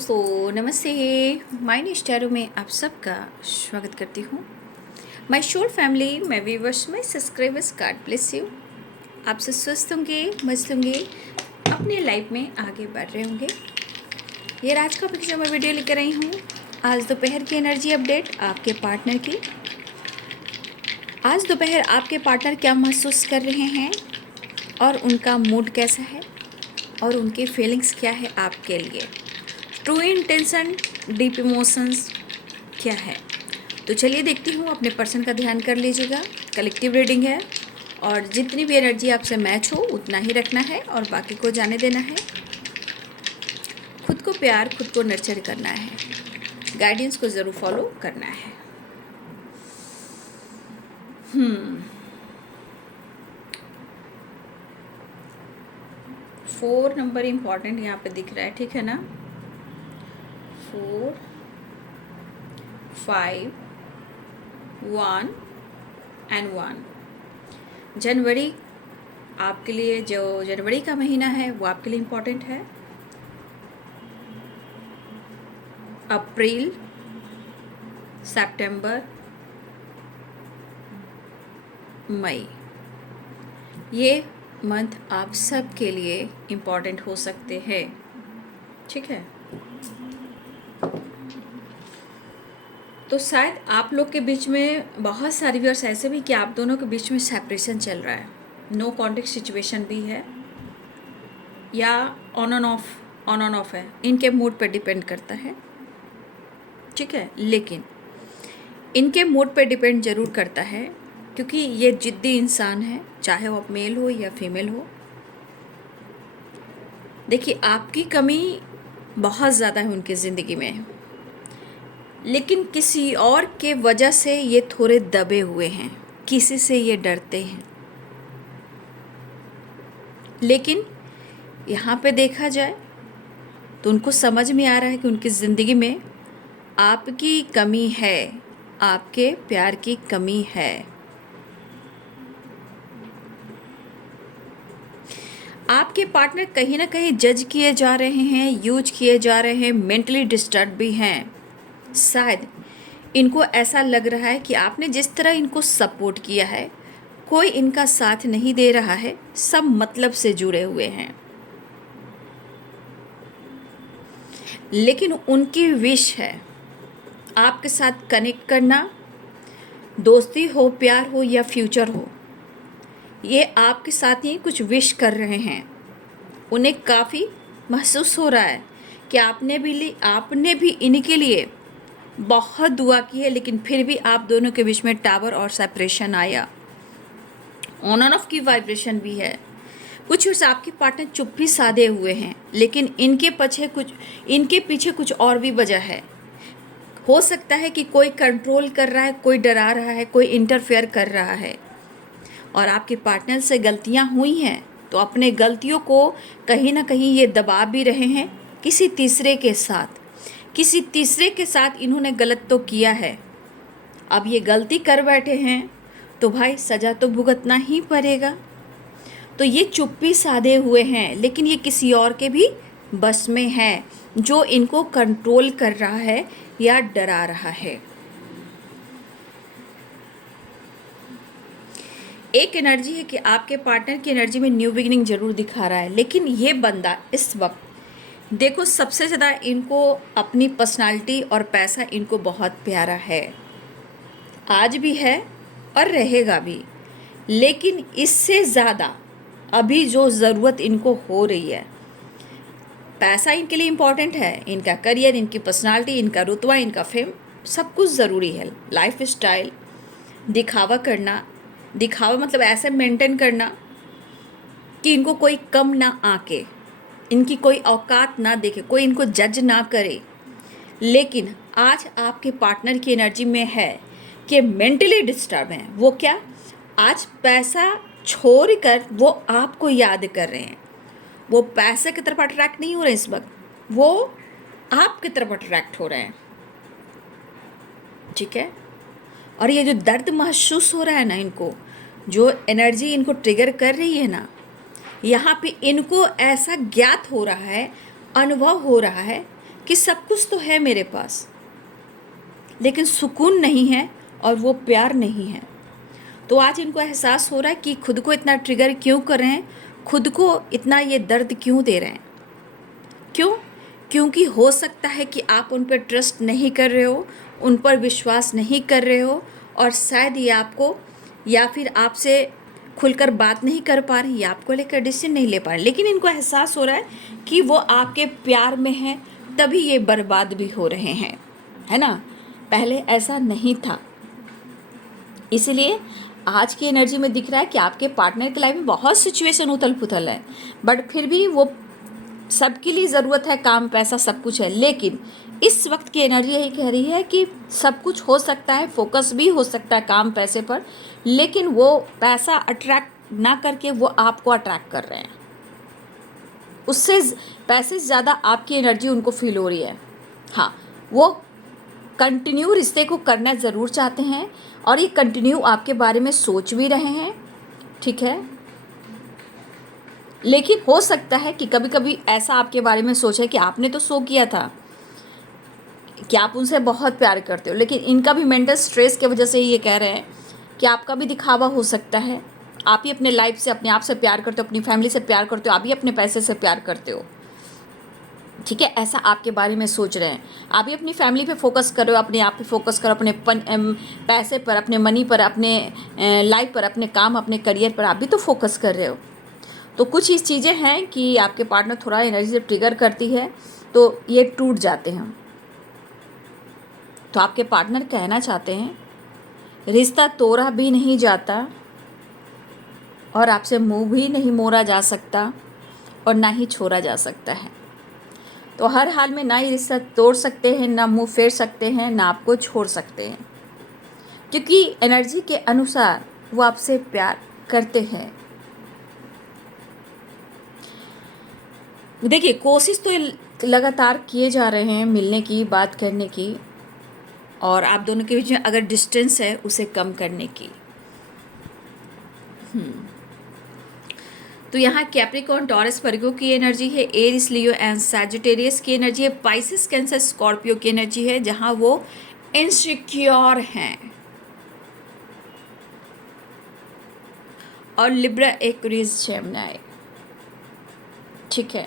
दोस्तों नमस्ते। माय स्टारों में आप सबका स्वागत करती हूँ। My whole family, my viewers, my subscribers, God bless you. आप सब स्वस्थ होंगे, मस्त होंगे, अपने लाइफ में आगे बढ़ रहे होंगे। ये आज का पिक्चर मैं वीडियो लेकर आई हूँ। आज दोपहर की एनर्जी अपडेट आपके पार्टनर की। आज दोपहर आपके पार्टनर क्या महसूस कर रहे हैं और उनका मूड कैसा है और उनकी फीलिंग्स क्या है आपके लिए। ट्रू इंटेंशन, डीप इमोशंस क्या है। तो चलिए देखती हूँ। अपने पर्सन का ध्यान कर लीजिएगा। कलेक्टिव रीडिंग है और जितनी भी एनर्जी आपसे मैच हो उतना ही रखना है और बाकी को जाने देना है। खुद को प्यार, खुद को नर्चर करना है। गाइडेंस को ज़रूर फॉलो करना है। 4 नंबर इम्पॉर्टेंट यहाँ पे दिख रहा है, ठीक है ना। 4, 5, 1 एंड 1। जनवरी आपके लिए, जो जनवरी का महीना है वो आपके लिए इम्पोर्टेंट है। अप्रैल, सितंबर, मई, ये मंथ आप सब के लिए इम्पोर्टेंट हो सकते हैं, ठीक है। तो शायद आप लोग के बीच में बहुत सारे व्यूअर्स ऐसे भी कि आप दोनों के बीच में सेपरेशन चल रहा है, नो कॉन्टेक्ट सिचुएशन भी है, या ऑन ऑन ऑफ है। इनके मूड पे डिपेंड करता है, ठीक है। लेकिन इनके मूड पे डिपेंड ज़रूर करता है क्योंकि ये जिद्दी इंसान है, चाहे वो मेल हो या फीमेल हो। देखिए, आपकी कमी बहुत ज़्यादा है उनकी ज़िंदगी में, लेकिन किसी और के वजह से ये थोड़े दबे हुए हैं, किसी से ये डरते हैं। लेकिन यहाँ पे देखा जाए तो उनको समझ में आ रहा है कि उनकी ज़िंदगी में आपकी कमी है, आपके प्यार की कमी है। आपके पार्टनर कहीं ना कहीं जज किए जा रहे हैं, यूज किए जा रहे हैं, मेंटली डिस्टर्ब भी हैं। शायद इनको ऐसा लग रहा है कि आपने जिस तरह इनको सपोर्ट किया है, कोई इनका साथ नहीं दे रहा है, सब मतलब से जुड़े हुए हैं। लेकिन उनकी विश है आपके साथ कनेक्ट करना, दोस्ती हो, प्यार हो या फ्यूचर हो, ये आपके साथ ही कुछ विश कर रहे हैं। उन्हें काफ़ी महसूस हो रहा है कि आपने भी इनके लिए बहुत दुआ की है, लेकिन फिर भी आप दोनों के बीच में टावर और सेपरेशन आया। ऑन एंड ऑफ की वाइब्रेशन भी है। कुछ आपके पार्टनर चुप भी साधे हुए हैं, लेकिन इनके पीछे कुछ और भी वजह है। हो सकता है कि कोई कंट्रोल कर रहा है, कोई डरा रहा है, कोई इंटरफेयर कर रहा है, और आपके पार्टनर से गलतियां हुई हैं तो अपने गलतियों को कहीं ना कहीं ये दबा भी रहे हैं। किसी तीसरे के साथ इन्होंने गलत तो किया है। अब ये गलती कर बैठे हैं तो भाई सज़ा तो भुगतना ही पड़ेगा। तो ये चुप्पी साधे हुए हैं, लेकिन ये किसी और के भी बस में है जो इनको कंट्रोल कर रहा है या डरा रहा है। एक एनर्जी है कि आपके पार्टनर की एनर्जी में न्यू बिगिनिंग जरूर दिखा रहा है, लेकिन ये बंदा इस वक्त देखो, सबसे ज़्यादा इनको अपनी पर्सनालिटी और पैसा इनको बहुत प्यारा है, आज भी है और रहेगा भी। लेकिन इससे ज़्यादा अभी जो ज़रूरत इनको हो रही है, पैसा इनके लिए इम्पॉर्टेंट है, इनका करियर, इनकी पर्सनालिटी, इनका रुतबा, इनका फेम, सब कुछ ज़रूरी है। लाइफ स्टाइल, दिखावा मतलब ऐसे मेंटेन करना कि इनको कोई कम ना आके, इनकी कोई औकात ना देखे, कोई इनको जज ना करे। लेकिन आज आपके पार्टनर की एनर्जी में है कि मेंटली डिस्टर्ब हैं। वो क्या, आज पैसा छोड़कर वो आपको याद कर रहे हैं। वो पैसे की तरफ अट्रैक्ट नहीं हो रहे इस वक्त, वो आपकी तरफ अट्रैक्ट हो रहे हैं, ठीक है। और ये जो दर्द महसूस हो रहा है ना, इनको जो एनर्जी इनको ट्रिगर कर रही है ना, यहाँ पे इनको ऐसा ज्ञात हो रहा है, अनुभव हो रहा है कि सब कुछ तो है मेरे पास, लेकिन सुकून नहीं है और वो प्यार नहीं है। तो आज इनको एहसास हो रहा है कि खुद को इतना ट्रिगर क्यों कर रहे हैं, खुद को इतना ये दर्द क्यों दे रहे हैं। क्यों? क्योंकि हो सकता है कि आप उन पर ट्रस्ट नहीं कर रहे हो, उन पर विश्वास नहीं कर रहे हो, और शायद ये आपको या फिर आपसे खुलकर बात नहीं कर पा रहे, या आपको लेकर डिसीजन नहीं ले पा रहे। लेकिन इनको एहसास हो रहा है कि वो आपके प्यार में हैं, तभी ये बर्बाद भी हो रहे हैं, है ना। पहले ऐसा नहीं था। इसलिए आज की एनर्जी में दिख रहा है कि आपके पार्टनर की लाइफ में बहुत सिचुएशन उथल पुथल है, बट फिर भी वो सबके लिए ज़रूरत है, काम पैसा सब कुछ है। लेकिन इस वक्त की एनर्जी यही कह रही है कि सब कुछ हो सकता है, फोकस भी हो सकता है काम पैसे पर, लेकिन वो पैसा अट्रैक्ट ना करके वो आपको अट्रैक्ट कर रहे हैं। उससे पैसे से ज़्यादा आपकी एनर्जी उनको फील हो रही है। हाँ, वो कंटिन्यू रिश्ते को करना ज़रूर चाहते हैं, और ये कंटिन्यू आपके बारे में सोच भी रहे हैं, ठीक है। लेकिन हो सकता है कि कभी कभी ऐसा आपके बारे में सोचा कि आपने तो सो किया था कि आप उनसे बहुत प्यार करते हो, लेकिन इनका भी मेंटल स्ट्रेस की वजह से ये कह रहे हैं कि आपका भी दिखावा हो सकता है। आप ही अपने लाइफ से, अपने आप से प्यार करते हो, अपनी फैमिली से प्यार करते हो, आप ही अपने पैसे से प्यार करते हो, ठीक है। ऐसा आपके बारे में सोच रहे हैं। आप ही अपनी फैमिली पे फोकस कर रहे हो, अपने आप पे फोकस करो, अपने पैसे पर, अपने मनी पर, अपने लाइफ पर, अपने काम, अपने करियर पर आप भी तो फोकस कर रहे हो। तो कुछ इस चीज़ें हैं कि आपके पार्टनर थोड़ा एनर्जी से ट्रिगर करती है तो ये टूट जाते हैं। तो आपके पार्टनर कहना चाहते हैं, रिश्ता तोड़ा भी नहीं जाता और आपसे मुंह भी नहीं मोड़ा जा सकता और ना ही छोड़ा जा सकता है। तो हर हाल में ना ही रिश्ता तोड़ सकते हैं, ना मुंह फेर सकते हैं, ना आपको छोड़ सकते हैं, क्योंकि एनर्जी के अनुसार वो आपसे प्यार करते हैं। देखिए, कोशिश तो लगातार किए जा रहे हैं मिलने की, बात करने की, और आप दोनों के बीच में अगर डिस्टेंस है उसे कम करने की। तो यहाँ कैप्रिकॉर्न, टॉरस, वर्गो की एनर्जी है, एरिस, लियो एंड सैजिटेरियस की एनर्जी है, पाइसिस, कैंसर, स्कॉर्पियो की एनर्जी है, जहाँ वो इनसिक्योर हैं, और लिब्रा, एक्वेरियस, जेमिनी, ठीक है।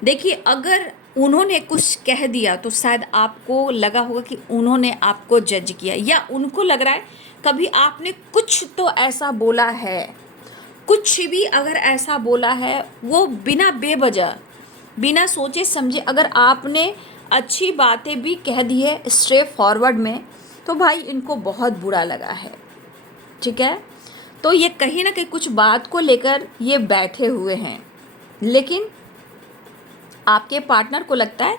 देखिए, अगर उन्होंने कुछ कह दिया तो शायद आपको लगा होगा कि उन्होंने आपको जज किया, या उनको लग रहा है कभी आपने कुछ तो ऐसा बोला है, कुछ भी अगर ऐसा बोला है वो बिना बेवजह, बिना सोचे समझे अगर आपने अच्छी बातें भी कह दी है स्ट्रेट फॉरवर्ड में, तो भाई इनको बहुत बुरा लगा है, ठीक है। तो ये कहीं ना कहीं कुछ बात को लेकर ये बैठे हुए हैं, लेकिन आपके पार्टनर को लगता है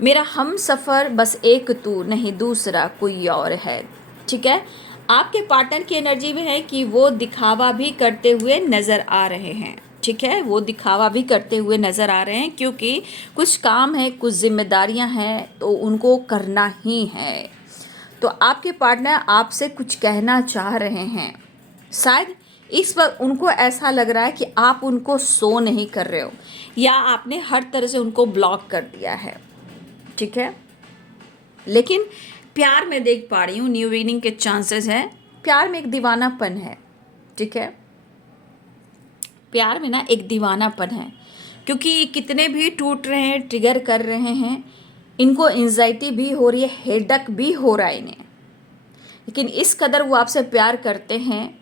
मेरा हम सफ़र बस एक तू नहीं दूसरा कोई और है, ठीक है। आपके पार्टनर की एनर्जी में है कि वो दिखावा भी करते हुए नज़र आ रहे हैं, ठीक है। वो दिखावा भी करते हुए नज़र आ रहे हैं, क्योंकि कुछ काम है, कुछ जिम्मेदारियां हैं, तो उनको करना ही है। तो आपके पार्टनर आपसे कुछ कहना चाह रहे हैं। शायद इस वक्त उनको ऐसा लग रहा है कि आप उनको शो नहीं कर रहे हो, या आपने हर तरह से उनको ब्लॉक कर दिया है, ठीक है। लेकिन प्यार में देख पा रही हूँ न्यू बिगिनिंग के चांसेस हैं। प्यार में एक दीवानापन है, ठीक है। प्यार में ना एक दीवानापन है, क्योंकि कितने भी टूट रहे हैं, ट्रिगर कर रहे हैं, इनको एंजाइटी भी हो रही है, हेडक भी हो रहा है इन्हें, लेकिन इस कदर वो आपसे प्यार करते हैं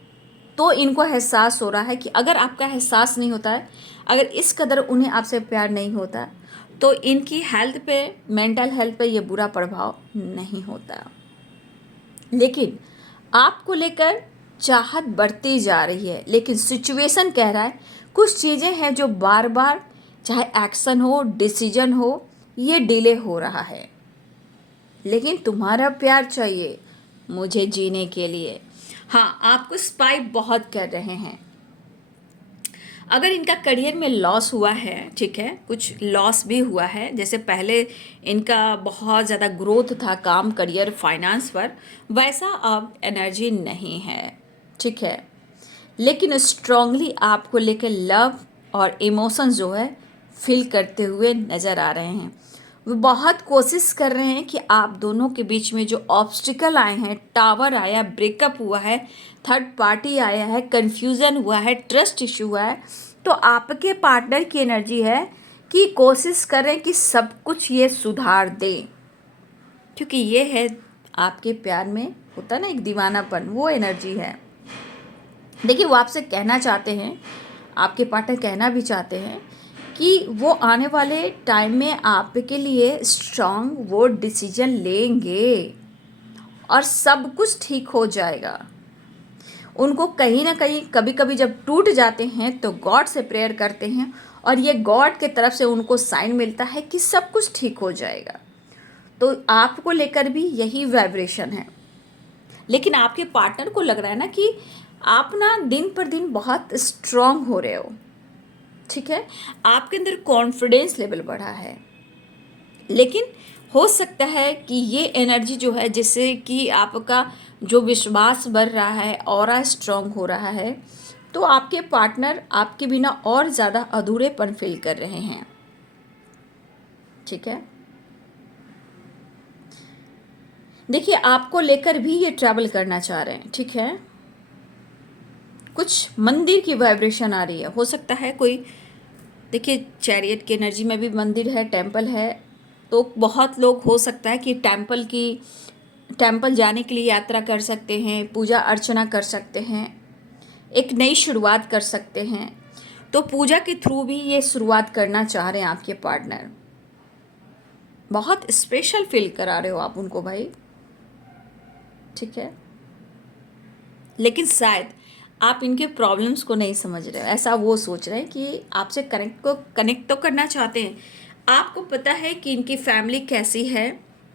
तो इनको एहसास हो रहा है कि अगर आपका एहसास नहीं होता है, अगर इस कदर उन्हें आपसे प्यार नहीं होता, तो इनकी हेल्थ पे, मेंटल हेल्थ पे ये बुरा प्रभाव नहीं होता। लेकिन आपको लेकर चाहत बढ़ती जा रही है, लेकिन सिचुएशन कह रहा है कुछ चीज़ें हैं जो बार बार, चाहे एक्शन हो, डिसीजन हो, ये डिले हो रहा है। लेकिन तुम्हारा प्यार चाहिए मुझे जीने के लिए। हाँ, आपको स्पाई बहुत कर रहे हैं। अगर इनका करियर में लॉस हुआ है, ठीक है, कुछ लॉस भी हुआ है, जैसे पहले इनका बहुत ज़्यादा ग्रोथ था काम, करियर, फाइनेंस पर, वैसा अब एनर्जी नहीं है, ठीक है। लेकिन स्ट्रांगली आपको लेकर लव और इमोशंस जो है फील करते हुए नज़र आ रहे हैं। वो बहुत कोशिश कर रहे हैं कि आप दोनों के बीच में जो ऑब्स्टिकल आए हैं, टावर आया, ब्रेकअप हुआ है, थर्ड पार्टी आया है, कन्फ्यूज़न हुआ है, ट्रस्ट इशू हुआ है, तो आपके पार्टनर की एनर्जी है कि कोशिश करें कि सब कुछ ये सुधार दें, क्योंकि ये है आपके प्यार में होता ना एक दीवानापन, वो एनर्जी है। देखिए वो आपसे कहना चाहते हैं, आपके पार्टनर कहना भी चाहते हैं कि वो आने वाले टाइम में आपके लिए स्ट्रांग वो डिसीजन लेंगे और सब कुछ ठीक हो जाएगा। उनको कहीं ना कहीं कभी कभी जब टूट जाते हैं तो गॉड से प्रेयर करते हैं और ये गॉड के तरफ से उनको साइन मिलता है कि सब कुछ ठीक हो जाएगा। तो आपको लेकर भी यही वाइब्रेशन है, लेकिन आपके पार्टनर को लग रहा है ना कि आप ना दिन पर दिन बहुत स्ट्रांग हो रहे हो, ठीक है, आपके अंदर कॉन्फिडेंस लेवल बढ़ा है। लेकिन हो सकता है कि ये एनर्जी जो है जिससे कि आपका जो विश्वास बढ़ रहा है, ऑरा स्ट्रांग हो रहा है, तो आपके पार्टनर आपके बिना और ज़्यादा अधूरेपन फील कर रहे हैं, ठीक है। देखिए आपको लेकर भी ये ट्रैवल करना चाह रहे हैं, ठीक है। कुछ मंदिर की वाइब्रेशन आ रही है, हो सकता है कोई, देखिए चैरियट की एनर्जी में भी मंदिर है, टेंपल है, तो बहुत लोग हो सकता है कि टेंपल जाने के लिए यात्रा कर सकते हैं, पूजा अर्चना कर सकते हैं, एक नई शुरुआत कर सकते हैं। तो पूजा के थ्रू भी ये शुरुआत करना चाह रहे हैं आपके पार्टनर। बहुत स्पेशल फील करा रहे हो आप उनको भाई, ठीक है। लेकिन शायद आप इनके प्रॉब्लम्स को नहीं समझ रहे हो, ऐसा वो सोच रहे हैं कि आपसे कनेक्ट तो करना चाहते हैं। आपको पता है कि इनकी फैमिली कैसी है,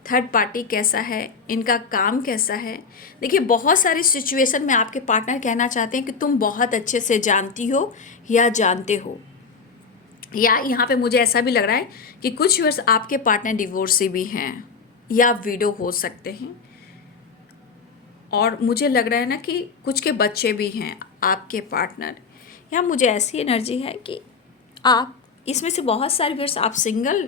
थर्ड पार्टी कैसा है, इनका काम कैसा है। देखिए बहुत सारी सिचुएशन में आपके पार्टनर कहना चाहते हैं कि तुम बहुत अच्छे से जानती हो या जानते हो, या यहाँ पे मुझे ऐसा भी लग रहा है कि कुछ वर्ष आपके पार्टनर डिवोर्सी भी हैं या विडो हो सकते हैं, और मुझे लग रहा है ना कि कुछ के बच्चे भी हैं आपके पार्टनर, या मुझे ऐसी एनर्जी है कि आप इसमें से बहुत सारे वर्ष आप सिंगल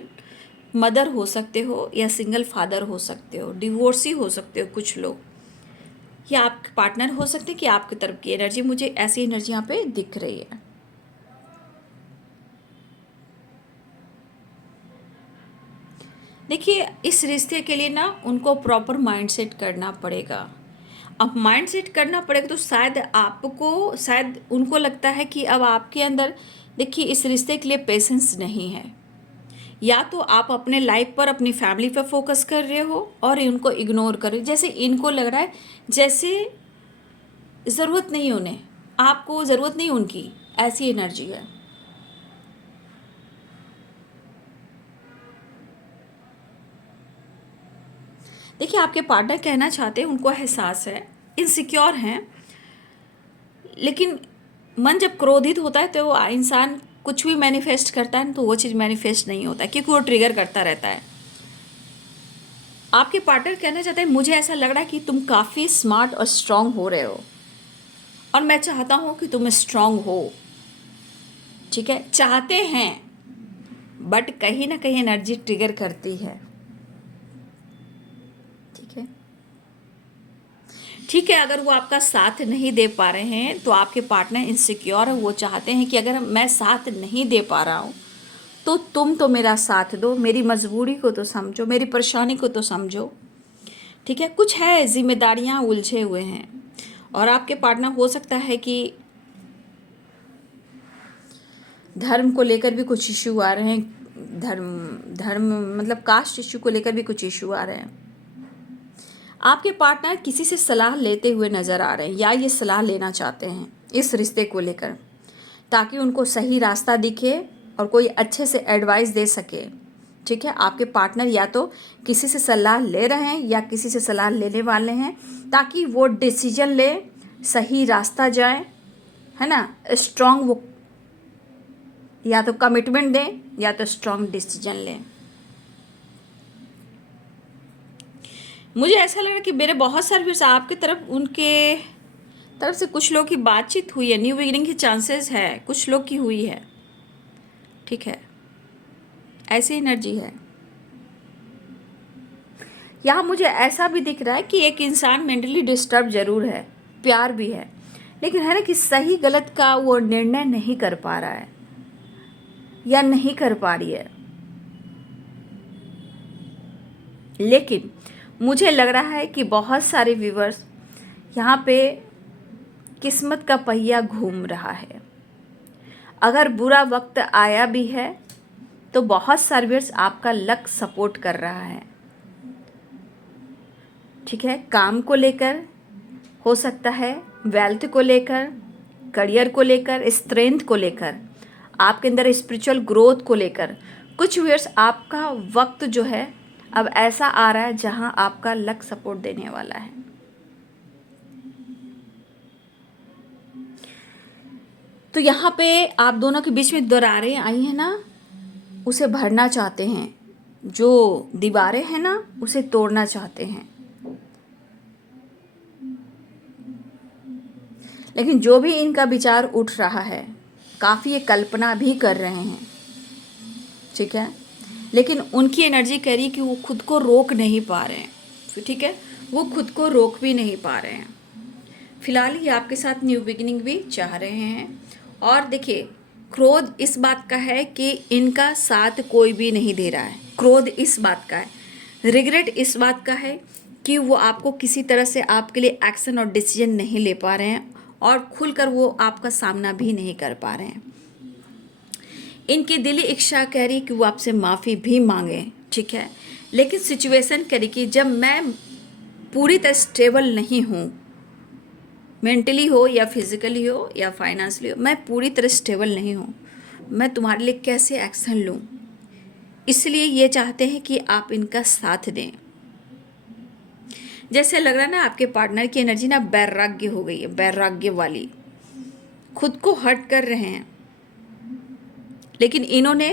मदर हो सकते हो या सिंगल फादर हो सकते हो, डिवोर्सी हो सकते हो कुछ लोग, या आपके पार्टनर हो सकते हैं कि आपकी तरफ की एनर्जी, मुझे ऐसी एनर्जी यहाँ पे दिख रही है। देखिए इस रिश्ते के लिए ना उनको प्रॉपर माइंडसेट करना पड़ेगा। अब माइंडसेट करना पड़ेगा तो शायद उनको लगता है कि अब आपके अंदर, देखिए इस रिश्ते के लिए पेशेंस नहीं है, या तो आप अपने लाइफ पर अपनी फैमिली पर फोकस कर रहे हो और इनको इग्नोर कर रहे हो। जैसे इनको लग रहा है जैसे ज़रूरत नहीं उन्हें, आपको ज़रूरत नहीं उनकी, ऐसी एनर्जी है। देखिए आपके पार्टनर कहना चाहते हैं, उनको एहसास है, इनसिक्योर हैं, लेकिन मन जब क्रोधित होता है तो वो इंसान कुछ भी मैनिफेस्ट करता है तो वो चीज़ मैनिफेस्ट नहीं होता है, क्योंकि वो ट्रिगर करता रहता है। आपके पार्टनर कहना चाहते हैं, मुझे ऐसा लग रहा है कि तुम काफ़ी स्मार्ट और स्ट्रांग हो रहे हो और मैं चाहता हूँ कि तुम स्ट्रांग हो, ठीक है। चाहते हैं बट कहीं ना कहीं एनर्जी ट्रिगर करती है, ठीक है। ठीक है, अगर वो आपका साथ नहीं दे पा रहे हैं तो आपके पार्टनर इनसिक्योर है, वो चाहते हैं कि अगर मैं साथ नहीं दे पा रहा हूँ तो तुम तो मेरा साथ दो, मेरी मजबूरी को तो समझो, मेरी परेशानी को तो समझो, ठीक है। कुछ है जिम्मेदारियाँ उलझे हुए हैं, और आपके पार्टनर हो सकता है कि धर्म को लेकर भी कुछ इशू आ रहे हैं, धर्म मतलब कास्ट इशू को लेकर भी कुछ इशू आ रहे हैं। आपके पार्टनर किसी से सलाह लेते हुए नज़र आ रहे हैं, या ये सलाह लेना चाहते हैं इस रिश्ते को लेकर, ताकि उनको सही रास्ता दिखे और कोई अच्छे से एडवाइस दे सके, ठीक है। आपके पार्टनर या तो किसी से सलाह ले रहे हैं या किसी से सलाह लेने वाले हैं, ताकि वो डिसीजन ले, सही रास्ता जाए, है ना, स्ट्रॉन्ग वो या तो कमिटमेंट दें या तो स्ट्रॉन्ग डिसीजन लें। मुझे ऐसा लग रहा है कि मेरे बहुत सारे व्यूअर्स आपकी तरफ, उनके तरफ से कुछ लोग की बातचीत हुई है, न्यू बिगिनिंग की चांसेस है, कुछ लोग की हुई है, ठीक है, ऐसी एनर्जी है। यहाँ मुझे ऐसा भी दिख रहा है कि एक इंसान मेंटली डिस्टर्ब जरूर है, प्यार भी है, लेकिन है ना कि सही गलत का वो निर्णय नहीं कर पा रहा है या नहीं कर पा रही है। लेकिन मुझे लग रहा है कि बहुत सारे व्यूवर्स यहाँ पे किस्मत का पहिया घूम रहा है। अगर बुरा वक्त आया भी है तो बहुत सारे व्यूवर्स आपका लक सपोर्ट कर रहा है, ठीक है। काम को लेकर हो सकता है, वेल्थ को लेकर, करियर को लेकर, स्ट्रेंथ को लेकर, आपके अंदर स्पिरिचुअल ग्रोथ को लेकर कुछ व्यूअर्स आपका वक्त जो है अब ऐसा आ रहा है जहां आपका लक सपोर्ट देने वाला है। तो यहाँ पे आप दोनों के बीच में दरारें आई हैं ना, उसे भरना चाहते हैं, जो दीवारें हैं ना उसे तोड़ना चाहते हैं। लेकिन जो भी इनका विचार उठ रहा है, काफ़ी ये कल्पना भी कर रहे हैं, ठीक है। लेकिन उनकी एनर्जी कह रही है कि वो खुद को रोक नहीं पा रहे हैं, ठीक है, वो खुद को रोक भी नहीं पा रहे हैं। फिलहाल ये आपके साथ न्यू बिगिनिंग भी चाह रहे हैं। और देखिए, क्रोध इस बात का है कि इनका साथ कोई भी नहीं दे रहा है, क्रोध इस बात का है, रिग्रेट इस बात का है कि वो आपको किसी तरह से आपके लिए एक्शन और डिसीजन नहीं ले पा रहे हैं और खुलकर वो आपका सामना भी नहीं कर पा रहे हैं। इनकी दिली इच्छा कह रही कि वो आपसे माफ़ी भी मांगे, ठीक है, लेकिन सिचुएशन कह रही कि जब मैं पूरी तरह स्टेबल नहीं हूँ, मेंटली हो या फिजिकली हो या फाइनेंशियली हो, मैं पूरी तरह स्टेबल नहीं हूँ, मैं तुम्हारे लिए कैसे एक्शन लूँ। इसलिए ये चाहते हैं कि आप इनका साथ दें। जैसे लग रहा है ना आपके पार्टनर की एनर्जी ना वैराग्य हो गई है, वैराग्य वाली, खुद को हर्ट कर रहे हैं। लेकिन इन्होंने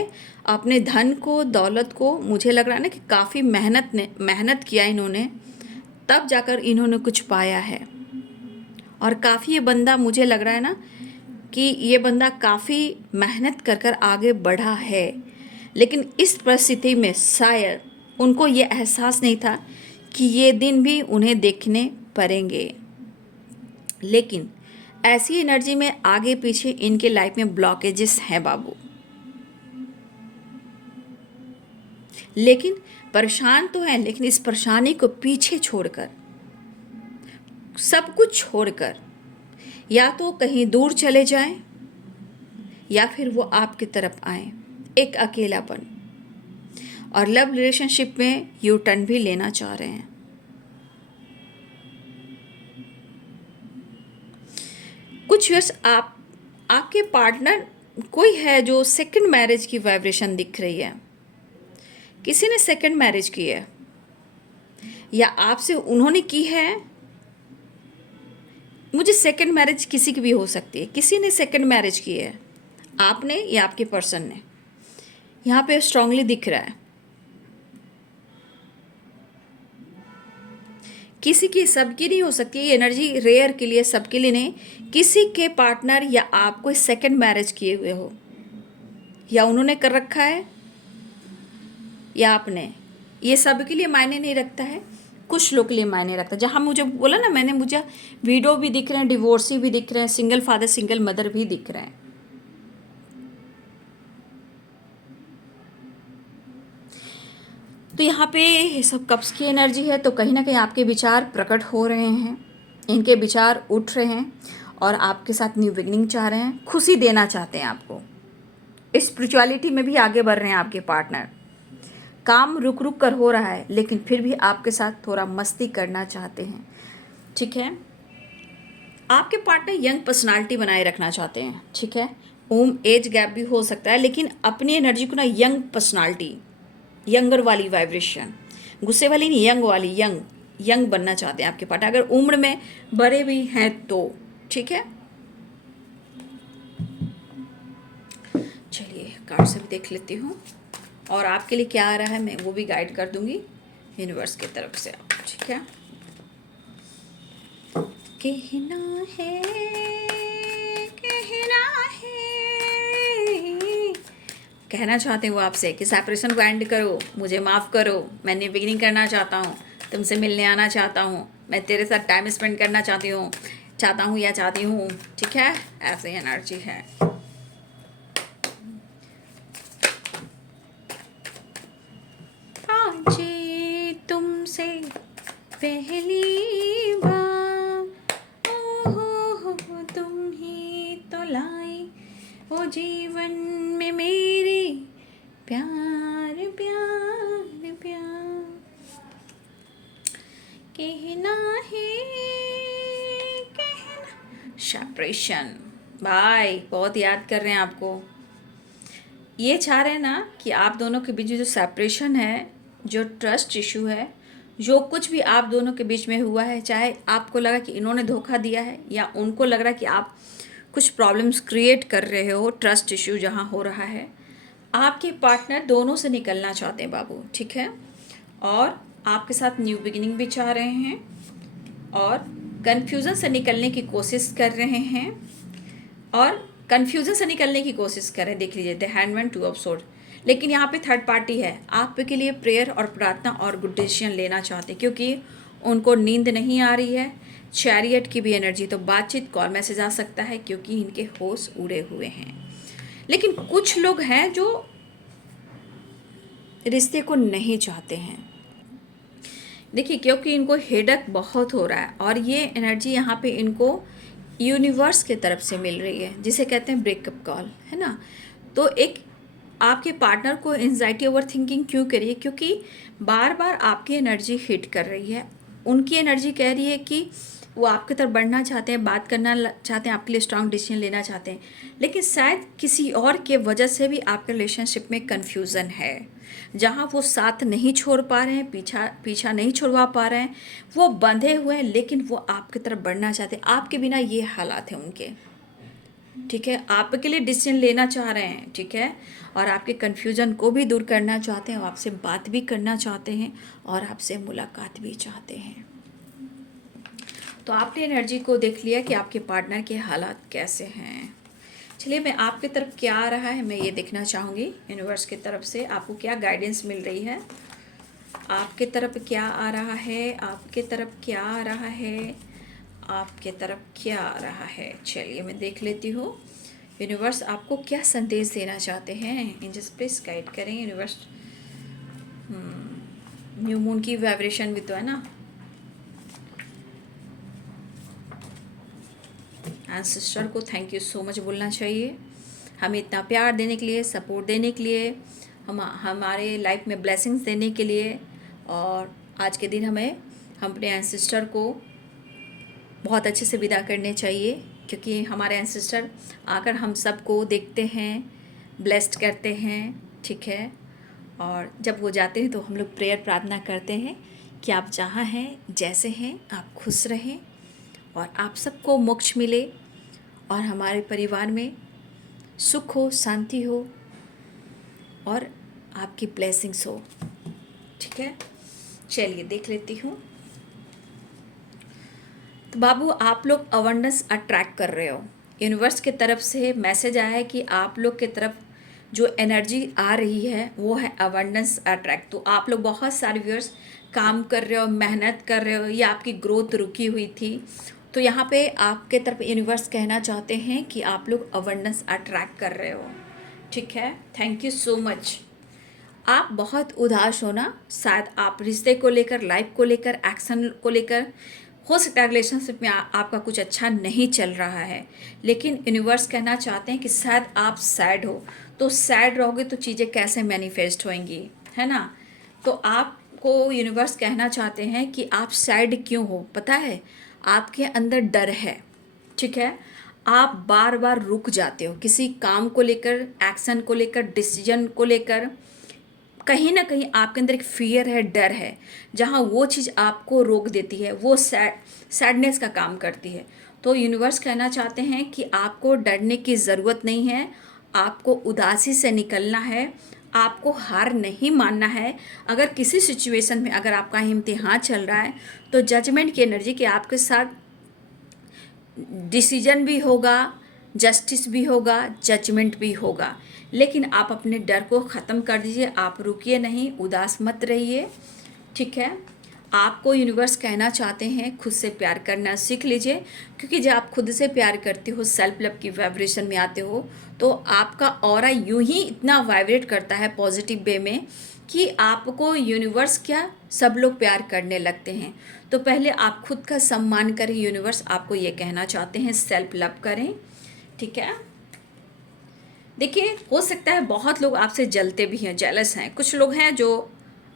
अपने धन को, दौलत को, मुझे लग रहा है ना कि काफ़ी मेहनत किया इन्होंने, तब जाकर इन्होंने कुछ पाया है। और काफ़ी ये बंदा, मुझे लग रहा है ना कि ये बंदा काफ़ी मेहनत कर कर आगे बढ़ा है। लेकिन इस परिस्थिति में शायद उनको ये एहसास नहीं था कि ये दिन भी उन्हें देखने पड़ेंगे। लेकिन ऐसी एनर्जी में आगे पीछे इनके लाइफ में ब्लॉकेजेस हैं बाबू। लेकिन परेशान तो हैं, लेकिन इस परेशानी को पीछे छोड़कर, सब कुछ छोड़कर, या तो कहीं दूर चले जाएं या फिर वो आपकी तरफ आए, एक अकेलापन, और लव रिलेशनशिप में यू टर्न भी लेना चाह रहे हैं। कुछ व्यूअर्स आपके पार्टनर कोई है जो सेकंड मैरिज की वाइब्रेशन दिख रही है, किसी ने सेकंड मैरिज की है या आपसे उन्होंने की है। मुझे सेकंड मैरिज किसी की भी हो सकती है, किसी ने सेकंड मैरिज की है, आपने या आपके पर्सन ने, यहाँ पे स्ट्रांगली दिख रहा है। किसी की, सबकी नहीं हो सकती ये एनर्जी, रेयर के लिए, सबके लिए नहीं। किसी के पार्टनर या आप कोई सेकंड मैरिज किए हुए हो, या उन्होंने कर रखा है या आपने, ये सब के लिए मायने नहीं रखता है, कुछ लोग के लिए मायने रखता है। जहाँ मुझे बोला ना मैंने, मुझे वीडियो भी दिख रहे हैं, डिवोर्सी भी दिख रहे हैं, सिंगल फादर सिंगल मदर भी दिख रहे हैं। तो यहाँ पे ये सब कप्स की एनर्जी है, तो कहीं ना कहीं आपके विचार प्रकट हो रहे हैं, इनके विचार उठ रहे हैं और आपके साथ न्यू बिगनिंग चाह रहे हैं, खुशी देना चाहते हैं आपको, स्पिरिचुअलिटी में भी आगे बढ़ रहे हैं आपके पार्टनर। काम रुक रुक कर हो रहा है लेकिन फिर भी आपके साथ थोड़ा मस्ती करना चाहते हैं, ठीक है। आपके पार्टनर यंग पर्सनालिटी बनाए रखना चाहते हैं, ठीक है। एज गैप भी हो सकता है, लेकिन अपनी एनर्जी को ना यंग पर्सनालिटी, यंगर वाली वाइब्रेशन, गुस्से वाली नहीं, यंग वाली, यंग बनना चाहते हैं आपके पार्टनर। अगर उम्र में बड़े भी हैं तो ठीक है। चलिए कार्ड से भी देख लेती हूँ और आपके लिए क्या आ रहा है मैं वो भी गाइड कर दूंगी यूनिवर्स की तरफ से, ठीक है। कहना है, कहना है, कहना चाहते हैं वो आपसे कि सेपरेशन को एंड करो, मुझे माफ़ करो, मैं न्यू बिगिनिंग करना चाहता हूँ, तुमसे मिलने आना चाहता हूँ, मैं तेरे साथ टाइम स्पेंड करना चाहता हूँ या चाहती हूँ, ठीक है, ऐसी एनर्जी है। आज तुमसे पहली बार हो तुम ही तो लाई ओ जीवन में मेरे प्यार प्यार प्यार, कहना है कहना। सेपरेशन भाई बहुत याद कर रहे हैं आपको, ये चाह रहे हैं ना कि आप दोनों के बीच जो सेपरेशन है, जो ट्रस्ट इशू है, जो कुछ भी आप दोनों के बीच में हुआ है, चाहे आपको लगा कि इन्होंने धोखा दिया है या उनको लग रहा है कि आप कुछ प्रॉब्लम्स क्रिएट कर रहे हो, ट्रस्ट इशू जहाँ हो रहा है, आपके पार्टनर दोनों से निकलना चाहते हैं बाबू, ठीक है, और आपके साथ न्यू बिगिनिंग भी चाह रहे हैं और कन्फ्यूज़न से निकलने की कोशिश कर रहे हैं और कन्फ्यूज़न से निकलने की कोशिश करें। देख लीजिए the handman, two of sword, लेकिन यहाँ पे थर्ड पार्टी है, आपके लिए प्रेयर और प्रार्थना और गुड डिसीजन लेना चाहते हैं क्योंकि उनको नींद नहीं आ रही है। चैरियट की भी एनर्जी, तो बातचीत कॉल मैसेज आ सकता है क्योंकि इनके होश उड़े हुए हैं। लेकिन कुछ लोग हैं जो रिश्ते को नहीं चाहते हैं, देखिए, क्योंकि इनको हेडक बहुत हो रहा है और ये एनर्जी यहाँ पे इनको यूनिवर्स के तरफ से मिल रही है, जिसे कहते हैं ब्रेकअप कॉल, है ना। तो एक आपके पार्टनर को एंजाइटी ओवर थिंकिंग क्यों करिए, क्योंकि बार बार आपकी एनर्जी हिट कर रही है। उनकी एनर्जी कह रही है कि वो आपकी तरफ बढ़ना चाहते हैं, बात करना चाहते हैं, आपके लिए स्ट्रांग डिसीजन लेना चाहते हैं, लेकिन शायद किसी और के वजह से भी आपके रिलेशनशिप में कन्फ्यूज़न है, जहाँ वो साथ नहीं छोड़ पा रहे हैं, पीछा नहीं छुड़वा पा रहे हैं, वो बंधे हुए हैं, लेकिन वो आपकी तरफ बढ़ना चाहते हैं। आपके बिना ये हालात हैं उनके, ठीक है, आपके लिए डिसीजन लेना चाह रहे हैं, ठीक है, और आपके कन्फ्यूज़न को भी दूर करना चाहते हैं, आपसे बात भी करना चाहते हैं और आपसे मुलाकात भी चाहते हैं। तो आपने एनर्जी को देख लिया कि आपके पार्टनर के हालात कैसे हैं। चलिए, मैं आपके तरफ क्या आ रहा है मैं ये देखना चाहूँगी, यूनिवर्स की तरफ से आपको क्या गाइडेंस मिल रही है, आपके तरफ क्या आ रहा है, आपके तरफ क्या आ रहा है, आपके तरफ क्या आ रहा है। चलिए मैं देख लेती हूँ यूनिवर्स आपको क्या संदेश देना चाहते हैं। एंजल्स प्लीज गाइड करें यूनिवर्स। न्यू मून की वाइब्रेशन भी तो है ना। एंसेस्टर को थैंक यू सो मच बोलना चाहिए, हमें इतना प्यार देने के लिए, सपोर्ट देने के लिए, हमारे लाइफ में ब्लेसिंग्स देने के लिए। और आज के दिन हम अपने एंसेस्टर को बहुत अच्छे से विदा करने चाहिए, क्योंकि हमारे एंसेस्टर आकर हम सबको देखते हैं, ब्लेस्ड करते हैं, ठीक है। और जब वो जाते हैं तो हम लोग प्रेयर प्रार्थना करते हैं कि आप जहाँ हैं, जैसे हैं, आप खुश रहें और आप सबको मोक्ष मिले और हमारे परिवार में सुख हो, शांति हो और आपकी ब्लेसिंग्स हो, ठीक है। चलिए देख लेती हूँ। तो बाबू आप लोग अवेंडेंस अट्रैक्ट कर रहे हो, यूनिवर्स की तरफ से मैसेज आया है कि आप लोग की तरफ जो एनर्जी आ रही है वो है अवेंडेंस अट्रैक्ट। तो आप लोग बहुत सारे व्यूअर्स काम कर रहे हो, मेहनत कर रहे हो, या आपकी ग्रोथ रुकी हुई थी, तो यहाँ पे आपके तरफ यूनिवर्स कहना चाहते हैं कि आप लोग अवेंडेंस अट्रैक्ट कर रहे हो, ठीक है। Thank you so much. आप बहुत उदास हो ना, शायद आप रिश्ते को लेकर, लाइफ को लेकर, एक्शन को लेकर, हो सकता है रिलेशनशिप में आपका कुछ अच्छा नहीं चल रहा है, लेकिन यूनिवर्स कहना चाहते हैं कि शायद आप सैड हो। तो सैड रहोगे तो चीज़ें कैसे मैनिफेस्ट होंगी, है ना। तो आपको यूनिवर्स कहना चाहते हैं कि आप सैड क्यों हो, पता है, आपके अंदर डर है, ठीक है। आप बार बार रुक जाते हो किसी काम को लेकर, एक्शन को लेकर, डिसीजन को लेकर, कहीं ना कहीं आपके अंदर एक फियर है, डर है, जहाँ वो चीज़ आपको रोक देती है, वो सैडनेस का काम करती है। तो यूनिवर्स कहना चाहते हैं कि आपको डरने की ज़रूरत नहीं है, आपको उदासी से निकलना है, आपको हार नहीं मानना है। अगर किसी सिचुएशन में अगर आपका इम्तिहान चल रहा है तो जजमेंट की एनर्जी कि आपके साथ डिसीजन भी होगा, जस्टिस भी होगा, जजमेंट भी होगा, लेकिन आप अपने डर को ख़त्म कर दीजिए, आप रुकिए नहीं, उदास मत रहिए, ठीक है। आपको यूनिवर्स कहना चाहते हैं खुद से प्यार करना सीख लीजिए, क्योंकि जब आप खुद से प्यार करते हो, सेल्फ लव की वाइब्रेशन में आते हो, तो आपका ऑरा यूं ही इतना वाइब्रेट करता है पॉजिटिव वे में कि आपको यूनिवर्स क्या सब लोग प्यार करने लगते हैं। तो पहले आप खुद का सम्मान करें, यूनिवर्स आपको ये कहना चाहते हैं, सेल्फ लव करें। ठीक है, देखिए हो सकता है बहुत लोग आपसे जलते भी हैं, जेलस हैं। कुछ लोग हैं जो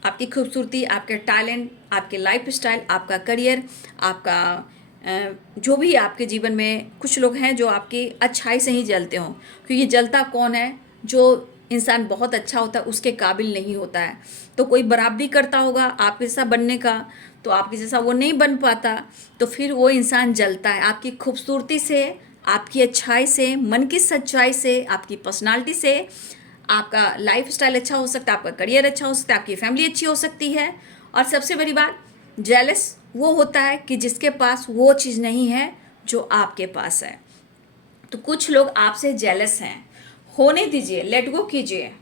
आपकी खूबसूरती, आपके टैलेंट, आपके लाइफ स्टाइल, आपका करियर, आपका जो भी आपके जीवन में, कुछ लोग हैं जो आपकी अच्छाई से ही जलते हों। क्योंकि जलता कौन है? जो इंसान बहुत अच्छा होता है उसके काबिल नहीं होता है। तो कोई बराबरी करता होगा आपके जैसा बनने का, तो आपके जैसा वो नहीं बन पाता, तो फिर वो इंसान जलता है। आपकी खूबसूरती से, आपकी अच्छाई से, मन की सच्चाई से, आपकी पर्सनालिटी से आपका लाइफ स्टाइल अच्छा हो सकता है, आपका करियर अच्छा हो सकता है, आपकी फैमिली अच्छी हो सकती है। और सबसे बड़ी बात, जेलस वो होता है कि जिसके पास वो चीज़ नहीं है जो आपके पास है। तो कुछ लोग आपसे जेलस हैं, होने दीजिए, लेट गो कीजिए।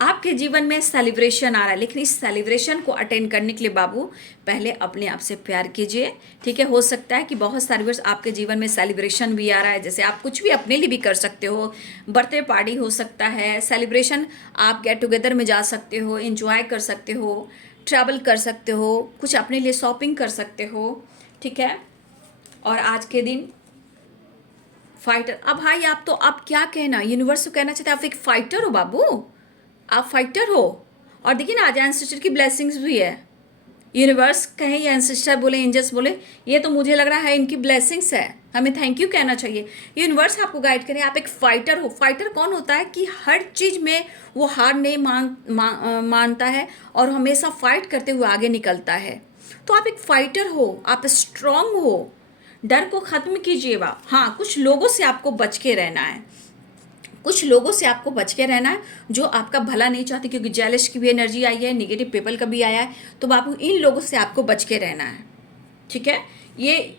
आपके जीवन में सेलिब्रेशन आ रहा है, लेकिन इस सेलिब्रेशन को अटेंड करने के लिए बाबू पहले अपने आप से प्यार कीजिए। ठीक है, हो सकता है कि बहुत सारे वर्ष आपके जीवन में सेलिब्रेशन भी आ रहा है, जैसे आप कुछ भी अपने लिए भी कर सकते हो। बर्थडे पार्टी हो सकता है, सेलिब्रेशन, आप गेट टुगेदर में जा सकते हो, एंजॉय कर सकते हो, ट्रैवल कर सकते हो, कुछ अपने लिए शॉपिंग कर सकते हो। ठीक है, और आज के दिन फाइटर। अब भाई आप तो, आप क्या कहना, यूनिवर्स को कहना चाहते हैं आप एक फाइटर हो बाबू, आप फाइटर हो। और देखिए ना, आज एंसेस्टर की ब्लेसिंग्स भी है। यूनिवर्स कहें या एंसेस्टर बोले, एंजल्स बोले, ये तो मुझे लग रहा है इनकी ब्लेसिंग्स है, हमें थैंक यू कहना चाहिए। यूनिवर्स आपको गाइड करें, आप एक फाइटर हो। फाइटर कौन होता है कि हर चीज़ में वो हार नहीं मानता है और हमेशा फाइट करते हुए आगे निकलता है। तो आप एक फाइटर हो, आप स्ट्रांग हो। डर को ख़त्म कीजिए बा। हाँ, कुछ लोगों से आपको बच के रहना है, कुछ लोगों से आपको बच के रहना है जो आपका भला नहीं चाहते, क्योंकि जेलस की भी एनर्जी आई है, नेगेटिव पीपल का भी आया है। तो बाबू इन लोगों से आपको बच के रहना है। ठीक है, ये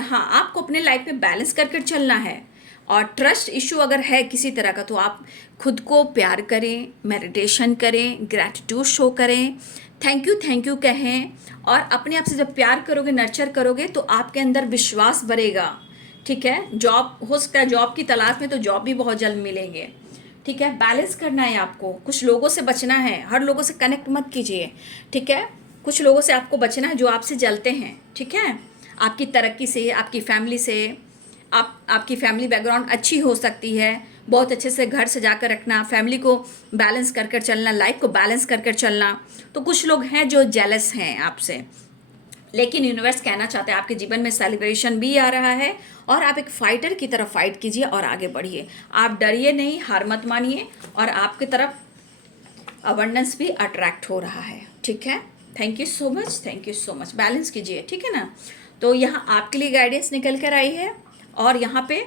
हाँ, आपको अपने लाइफ में बैलेंस करके चलना है। और ट्रस्ट इशू अगर है किसी तरह का, तो आप खुद को प्यार करें, मेडिटेशन करें, ग्रैटिट्यूड शो करें, थैंक यू कहें। और अपने आप से जब प्यार करोगे, नर्चर करोगे, तो आपके अंदर विश्वास बढ़ेगा। ठीक है, जॉब हो सकता है, जॉब की तलाश में तो जॉब भी बहुत जल्द मिलेंगे। ठीक है, बैलेंस करना है आपको, कुछ लोगों से बचना है, हर लोगों से कनेक्ट मत कीजिए। ठीक है, कुछ लोगों से आपको बचना है जो आपसे जलते हैं। ठीक है, आपकी तरक्की से, आपकी फैमिली से, आपकी फैमिली बैकग्राउंड अच्छी हो सकती है, बहुत अच्छे से घर सजा कर रखना, फैमिली को बैलेंस कर कर चलना, लाइफ को बैलेंस कर कर चलना। तो कुछ लोग हैं जो जेलस हैं आपसे, लेकिन यूनिवर्स कहना चाहते हैं आपके जीवन में सेलिब्रेशन भी आ रहा है और आप एक फाइटर की तरफ फाइट कीजिए और आगे बढ़िए। आप डरिए नहीं, हार मत मानिए, और आपकी तरफ अबंडेंस भी अट्रैक्ट हो रहा है। ठीक है, thank you so much, thank you so much. Balance कीजिए, ठीक है ना। तो यहाँ आपके लिए गाइडेंस निकल कर आई है, और यहाँ पे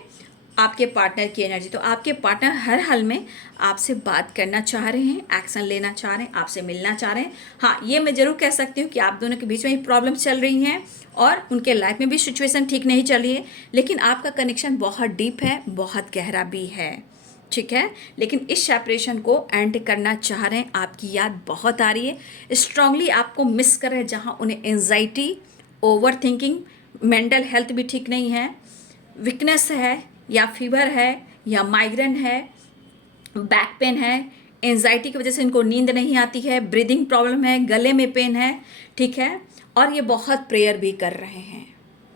आपके पार्टनर की एनर्जी। तो आपके पार्टनर हर हाल में आपसे बात करना चाह रहे हैं, एक्शन लेना चाह रहे हैं, आपसे मिलना चाह रहे हैं। हाँ, ये मैं ज़रूर कह सकती हूँ कि आप दोनों के बीच में ही प्रॉब्लम्स चल रही हैं और उनके लाइफ में भी सिचुएशन ठीक नहीं चल रही है, लेकिन आपका कनेक्शन बहुत डीप है, बहुत गहरा भी है। ठीक है, लेकिन इस सेपरेशन को एंड करना चाह रहे हैं। आपकी याद बहुत आ रही है, स्ट्रांगली आपको मिस कर रहे हैं, जहाँ उन्हें anxiety, over thinking, mental health भी ठीक नहीं है, वीकनेस है, या फीवर है, या माइग्रेन है, बैक पेन है, एंजाइटी की वजह से इनको नींद नहीं आती है, ब्रीदिंग प्रॉब्लम है, गले में पेन है। ठीक है, और ये बहुत प्रेयर भी कर रहे हैं।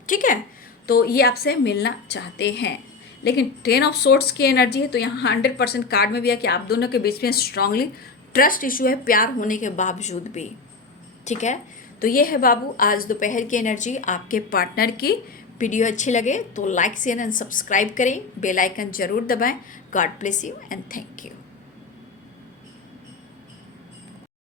ठीक है, तो ये आपसे मिलना चाहते हैं, लेकिन 10 ऑफ सोर्ड्स की एनर्जी है, तो यहाँ 100% कार्ड में भी है कि आप दोनों के बीच में स्ट्रांगली ट्रस्ट इशू है, प्यार होने के बावजूद भी। ठीक है, तो ये है बाबू आज दोपहर की एनर्जी आपके पार्टनर की। वीडियो अच्छी लगे तो लाइक शेयर एंड सब्सक्राइब करें, बेल आइकन जरूर दबाएं। God bless you and thank you.